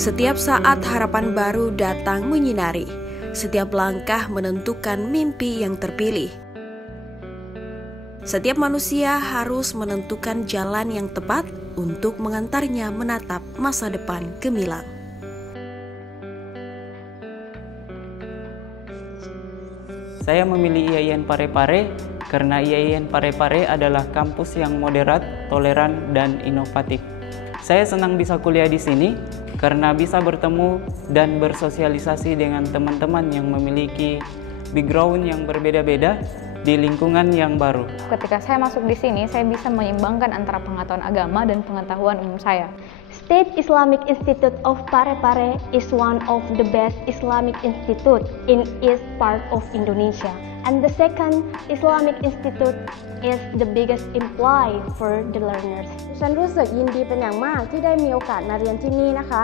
Setiap saat harapan baru datang menyinari. Setiap langkah menentukan mimpi yang terpilih. Setiap manusia harus menentukan jalan yang tepat untuk mengantarnya menatap masa depan gemilang. Saya memilih IAIN Parepare karena IAIN Parepare adalah kampus yang moderat, toleran, dan inovatif. Saya senang bisa kuliah di sini karena bisa bertemu dan bersosialisasi dengan teman-teman yang memiliki background yang berbeda-beda di lingkungan yang baru. Ketika saya masuk di sini, saya bisa menyeimbangkan antara pengetahuan agama dan pengetahuan umum saya. State Islamic Institute of Parepare is one of the best Islamic institute in east part of Indonesia. And the second Islamic Institute is the biggest employ for the learners. ฉันรู้สึกยินดีเป็นอย่างมากที่ได้มีโอกาสมาเรียนที่นี่นะคะ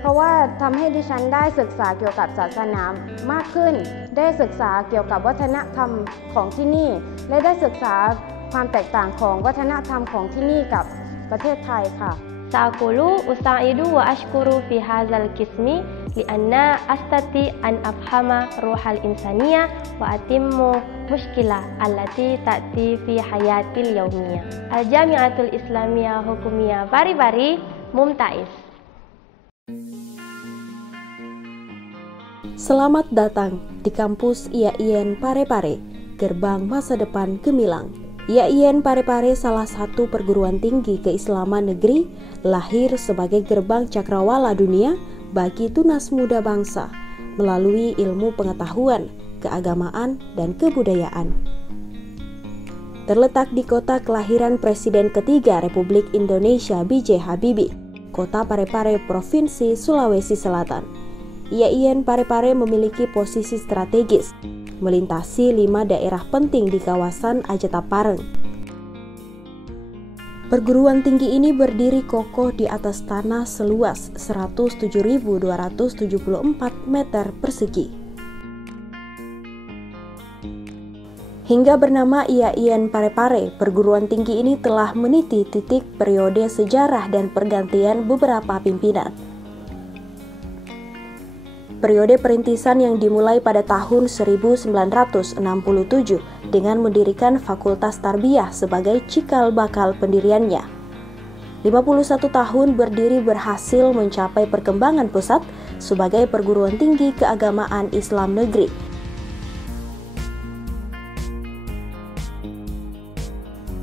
เพราะว่าทำให้ดิฉันได้ศึกษาเกี่ยวกับศาสนามากขึ้น ได้ศึกษาเกี่ยวกับวัฒนธรรมของที่นี่ และได้ศึกษาความแตกต่างของวัฒนธรรมของที่นี่กับประเทศไทยค่ะ Sa'akulu usa'idu wa ashkuru fi hazal kismi li'anna astati an afhama ruhal insaniya wa atimmu mushkilah allati ta'ti fi hayatil yaumiyah. Al-Jami'atul Islamiyah Hukumiyah Parepare Mumtaiz. Selamat datang di kampus IAIN Parepare, gerbang masa depan gemilang. IAIN Parepare salah satu perguruan tinggi keislaman negeri, lahir sebagai gerbang cakrawala dunia bagi tunas muda bangsa melalui ilmu pengetahuan, keagamaan, dan kebudayaan. Terletak di kota kelahiran Presiden ketiga Republik Indonesia B.J. Habibie, Kota Parepare, Provinsi Sulawesi Selatan. IAIN Parepare memiliki posisi strategis, melintasi 5 daerah penting di kawasan Ajata Pareng. Perguruan tinggi ini berdiri kokoh di atas tanah seluas 107.274 meter persegi. Hingga bernama IAIN Parepare, perguruan tinggi ini telah meniti titik periode sejarah dan pergantian beberapa pimpinan. Periode perintisan yang dimulai pada tahun 1967 dengan mendirikan Fakultas Tarbiyah sebagai cikal bakal pendiriannya. 51 tahun berdiri berhasil mencapai perkembangan pesat sebagai perguruan tinggi keagamaan Islam negeri.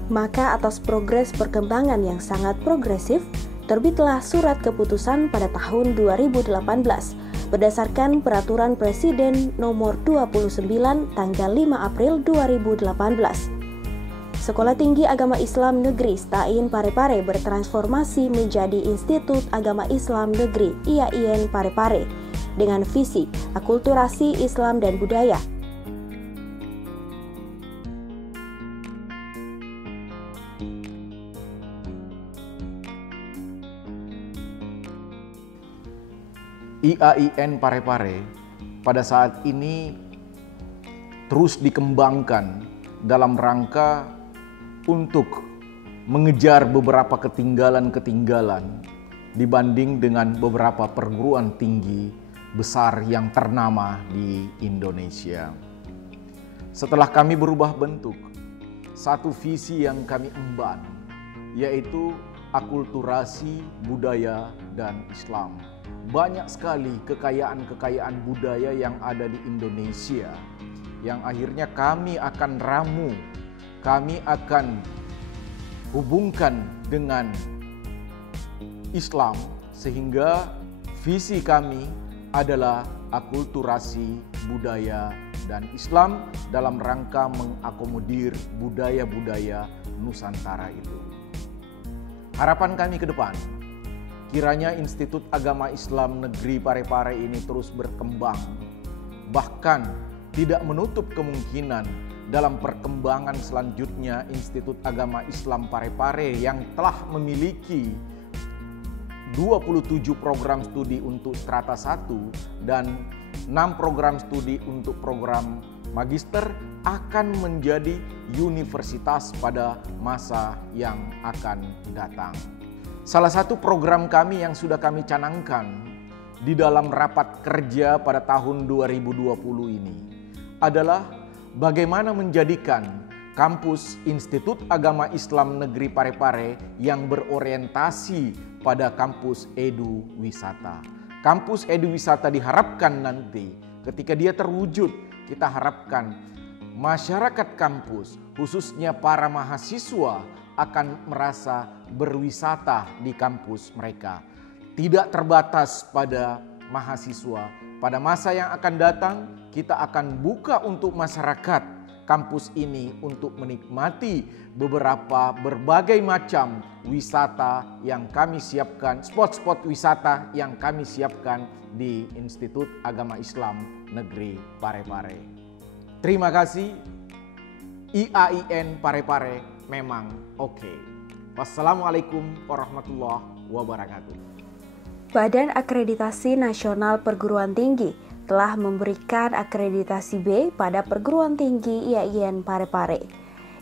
Maka atas progres perkembangan yang sangat progresif, terbitlah surat keputusan pada tahun 2018 berdasarkan Peraturan Presiden Nomor 29 tanggal 5 April 2018. Sekolah Tinggi Agama Islam Negeri STAIN Parepare bertransformasi menjadi Institut Agama Islam Negeri IAIN Parepare dengan visi akulturasi Islam dan budaya. IAIN Parepare pada saat ini terus dikembangkan dalam rangka untuk mengejar beberapa ketinggalan-ketinggalan dibanding dengan beberapa perguruan tinggi besar yang ternama di Indonesia. Setelah kami berubah bentuk, satu visi yang kami emban yaitu akulturasi budaya dan Islam. Banyak sekali kekayaan-kekayaan budaya yang ada di Indonesia yang akhirnya kami akan ramu, kami akan hubungkan dengan Islam sehingga visi kami adalah akulturasi budaya dan Islam dalam rangka mengakomodir budaya-budaya Nusantara itu. Harapan kami ke depan, kiranya Institut Agama Islam Negeri Parepare ini terus berkembang, bahkan tidak menutup kemungkinan dalam perkembangan selanjutnya Institut Agama Islam Parepare yang telah memiliki 27 program studi untuk strata 1 dan 6 program studi untuk program magister akan menjadi universitas pada masa yang akan datang. Salah satu program kami yang sudah kami canangkan di dalam rapat kerja pada tahun 2020 ini adalah bagaimana menjadikan kampus Institut Agama Islam Negeri Parepare yang berorientasi pada kampus Edu Wisata. Kampus Edu Wisata diharapkan nanti ketika dia terwujud, kita harapkan masyarakat kampus, khususnya para mahasiswa, akan merasa berwisata di kampus mereka. Tidak terbatas pada mahasiswa. Pada masa yang akan datang, kita akan buka untuk masyarakat kampus ini untuk menikmati berbagai macam wisata yang kami siapkan, spot-spot wisata yang kami siapkan di Institut Agama Islam Negeri Parepare. Terima kasih. IAIN Parepare memang oke. Wassalamualaikum warahmatullahi wabarakatuh. Badan Akreditasi Nasional Perguruan Tinggi telah memberikan akreditasi B pada perguruan tinggi IAIN Parepare.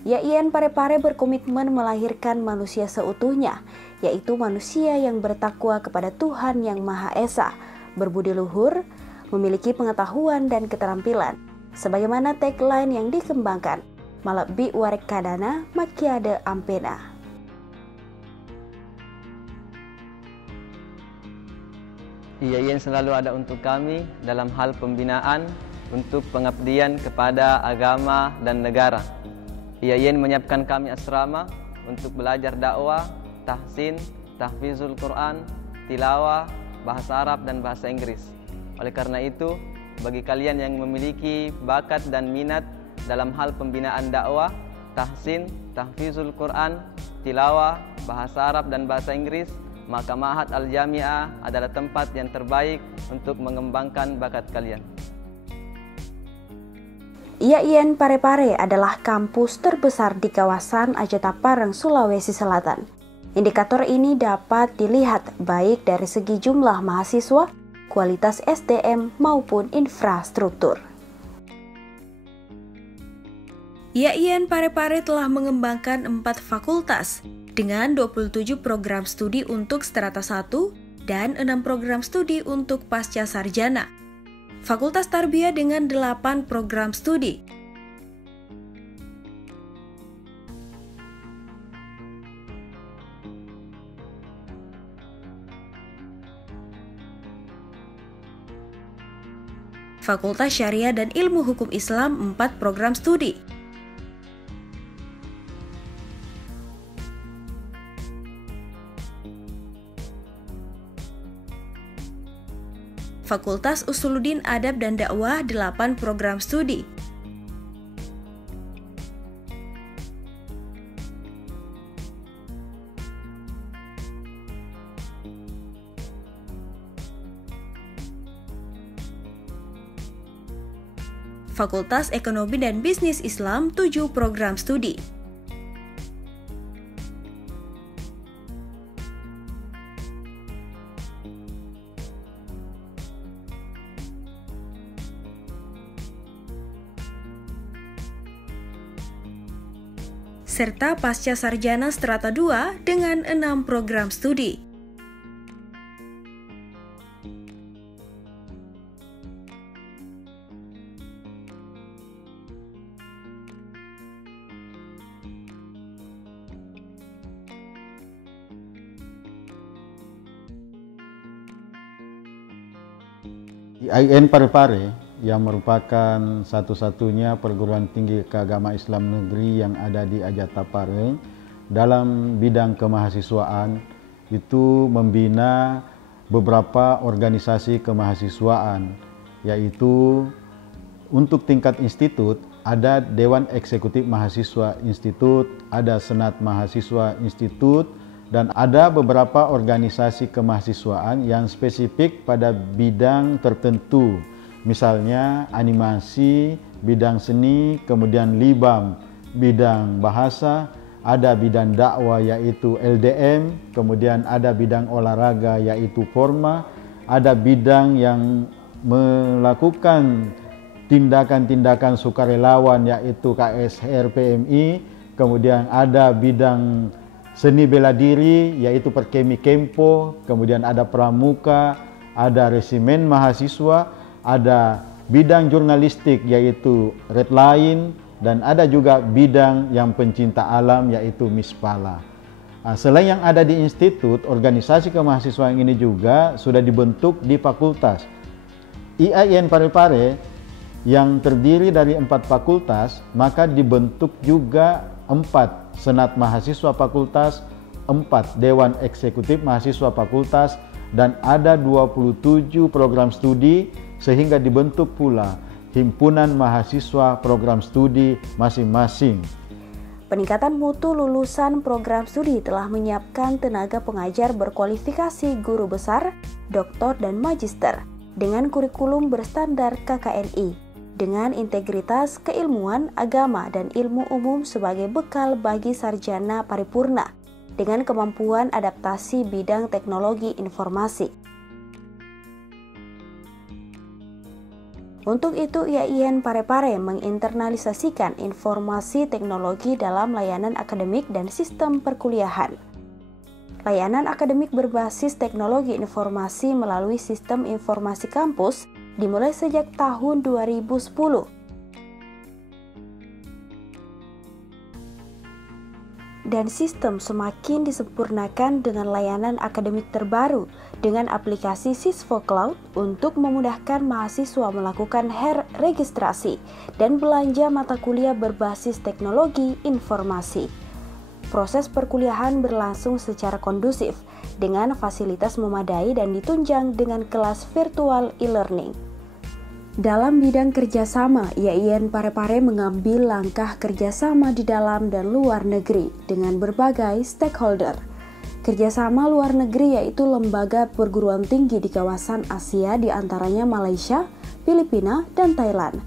IAIN Parepare berkomitmen melahirkan manusia seutuhnya, yaitu manusia yang bertakwa kepada Tuhan Yang Maha Esa, berbudi luhur, memiliki pengetahuan dan keterampilan. Sebagaimana tagline yang dikembangkan, Malabbi Warek Kadana Makiade Ampena. IAIN selalu ada untuk kami dalam hal pembinaan untuk pengabdian kepada agama dan negara. IAIN menyiapkan kami asrama untuk belajar dakwah, tahsin, tahfizul Quran, tilawah, bahasa Arab dan bahasa Inggris. Oleh karena itu, bagi kalian yang memiliki bakat dan minat dalam hal pembinaan dakwah, tahsin, tahfizul Quran, tilawah, bahasa Arab dan bahasa Inggris, maka Ma'had Al-Jami'ah adalah tempat yang terbaik untuk mengembangkan bakat kalian. IAIN Parepare adalah kampus terbesar di kawasan Ajata Pareng, Sulawesi Selatan. Indikator ini dapat dilihat baik dari segi jumlah mahasiswa, kualitas SDM maupun infrastruktur. IAIN Parepare telah mengembangkan 4 fakultas dengan 27 program studi untuk strata 1 dan 6 program studi untuk pasca sarjana. Fakultas Tarbiyah dengan 8 program studi. Fakultas Syariah dan Ilmu Hukum Islam 4 program studi. Fakultas Usuluddin Adab dan Dakwah 8 program studi. Fakultas Ekonomi dan Bisnis Islam 7 program studi. Serta pasca sarjana strata 2 dengan 6 program studi. IAIN Parepare yang merupakan satu-satunya perguruan tinggi keagamaan Islam negeri yang ada di Ajata Pareng dalam bidang kemahasiswaan itu membina beberapa organisasi kemahasiswaan, yaitu untuk tingkat institut ada Dewan Eksekutif Mahasiswa Institut, ada Senat Mahasiswa Institut, dan ada beberapa organisasi kemahasiswaan yang spesifik pada bidang tertentu. Misalnya animasi, bidang seni, kemudian libam, bidang bahasa, ada bidang dakwah yaitu LDM, kemudian ada bidang olahraga yaitu Forma, ada bidang yang melakukan tindakan-tindakan sukarelawan yaitu KSR PMI, kemudian ada bidang seni bela diri yaitu Perkemi Kempo, kemudian ada pramuka, ada resimen mahasiswa, ada bidang jurnalistik yaitu Redline, dan ada juga bidang yang pencinta alam yaitu Mispala. Selain yang ada di institut, organisasi kemahasiswaan ini juga sudah dibentuk di fakultas. IAIN Parepare yang terdiri dari 4 fakultas, maka dibentuk juga 4 senat mahasiswa fakultas, 4 dewan eksekutif mahasiswa fakultas, dan ada 27 program studi, sehingga dibentuk pula himpunan mahasiswa program studi masing-masing. Peningkatan mutu lulusan program studi telah menyiapkan tenaga pengajar berkualifikasi guru besar, doktor, dan magister dengan kurikulum berstandar KKNI, dengan integritas keilmuan, agama, dan ilmu umum sebagai bekal bagi sarjana paripurna, dengan kemampuan adaptasi bidang teknologi informasi. Untuk itu, IAIN Parepare menginternalisasikan informasi teknologi dalam layanan akademik dan sistem perkuliahan. Layanan akademik berbasis teknologi informasi melalui sistem informasi kampus dimulai sejak tahun 2010. Dan sistem semakin disempurnakan dengan layanan akademik terbaru dengan aplikasi Sisvo Cloud untuk memudahkan mahasiswa melakukan registrasi dan belanja mata kuliah berbasis teknologi informasi. Proses perkuliahan berlangsung secara kondusif dengan fasilitas memadai dan ditunjang dengan kelas virtual e-learning. Dalam bidang kerjasama, IAIN Parepare mengambil langkah kerjasama di dalam dan luar negeri dengan berbagai stakeholder. Kerjasama luar negeri yaitu lembaga perguruan tinggi di kawasan Asia, di antaranya Malaysia, Filipina, dan Thailand.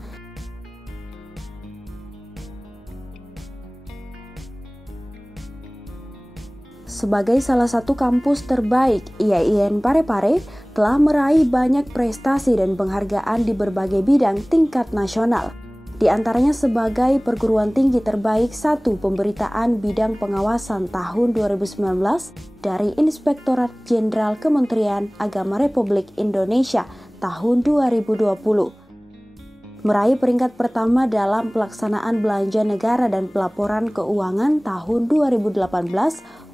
Sebagai salah satu kampus terbaik, IAIN Parepare telah meraih banyak prestasi dan penghargaan di berbagai bidang tingkat nasional. Di antaranya sebagai perguruan tinggi terbaik 1 pemberitaan bidang pengawasan tahun 2019 dari Inspektorat Jenderal Kementerian Agama Republik Indonesia tahun 2020. Meraih peringkat pertama dalam pelaksanaan belanja negara dan pelaporan keuangan tahun 2018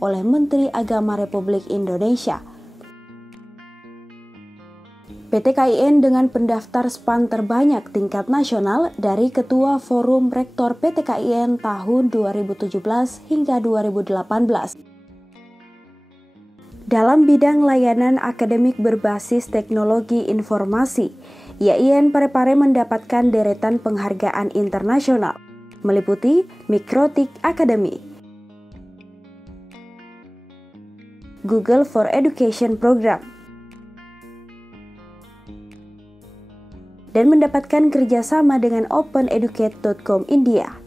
oleh Menteri Agama Republik Indonesia. PT KIN dengan pendaftar SPAN terbanyak tingkat nasional dari Ketua Forum Rektor PT KIN tahun 2017 hingga 2018. Dalam bidang layanan akademik berbasis teknologi informasi, IAIN Parepare mendapatkan deretan penghargaan internasional, meliputi Mikrotik Academy, Google for Education Program, dan mendapatkan kerjasama dengan openeducate.com India.